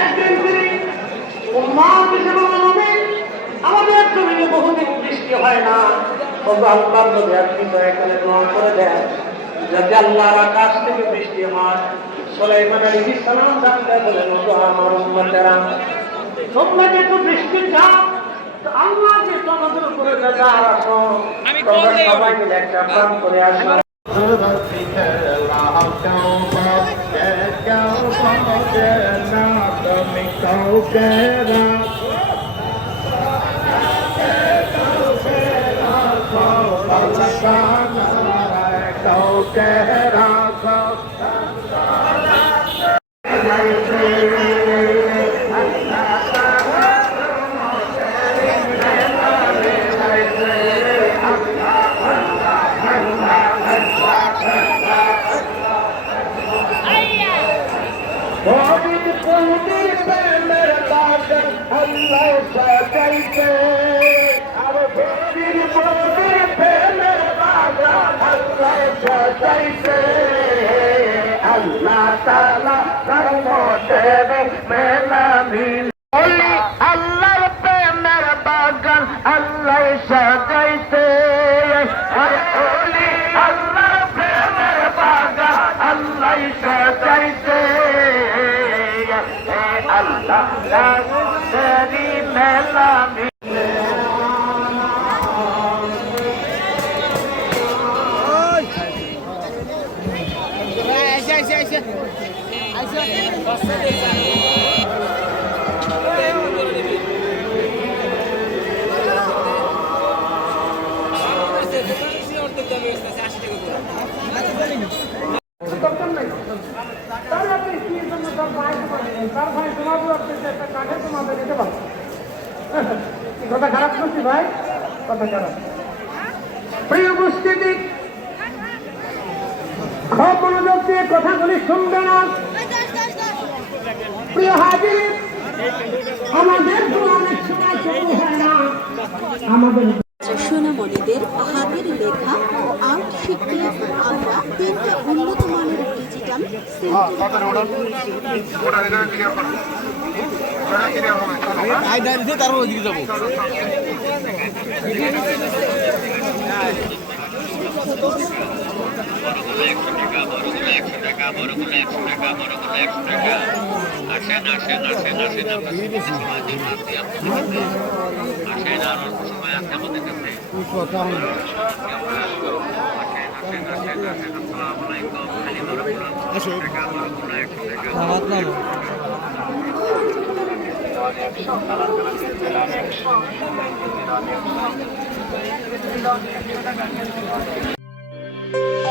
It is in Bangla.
একদিন তিনি উম্মাদ হিসেবে বলবেন, আমাদের জমিনে বহুদিন বৃষ্টি হয় না। তবু আল্লাহর আপনি দয়া করে দোয়া করে দেন যাতে আল্লাহর আকাশ থেকে বৃষ্টি হয়। সুলাইমান আলাইহিস সালাম জানতে বলেন আমার উম্মতেরা তোমরা যেহেতু বৃষ্টি চাও আল্লাহ যেহেতু আমাদের উপরে যা রাখো তোমরা সবাই মিলে একটা প্রাণ করে আসো। আল্লাহ তালা রহমতের মেলামিন বলি আল্লাহর প্রেমের বাগান আল্লাহ সাজাইছে আরে বলি আল্লাহর প্রেমের বাগান আল্লাহ সাজাইছে আল্লাহ তেরি মেলামিন দরকার নাই তাহলে আপনি কি জন্য তার ভাই তোমার তার ভাই তোমাদের একটা কাঠে তোমাদের দিতে পারো কথা খারাপ করছি ভাই? কথা খারাপ। প্রিয় উপস্থিতি মনোযোগ দিয়ে কথাগুলি শুনবে না? প্রিয় হাজির আমাদের তো অনেক সময় শুরু হয় না আমাদের সোনামণিদের হাতের লেখা ও আর্ট শিখতে আমরা তিনটা উন্নত মানের ডিজিটাল আইডারি দিয়ে তারপর ওইদিকে যাব Thank you.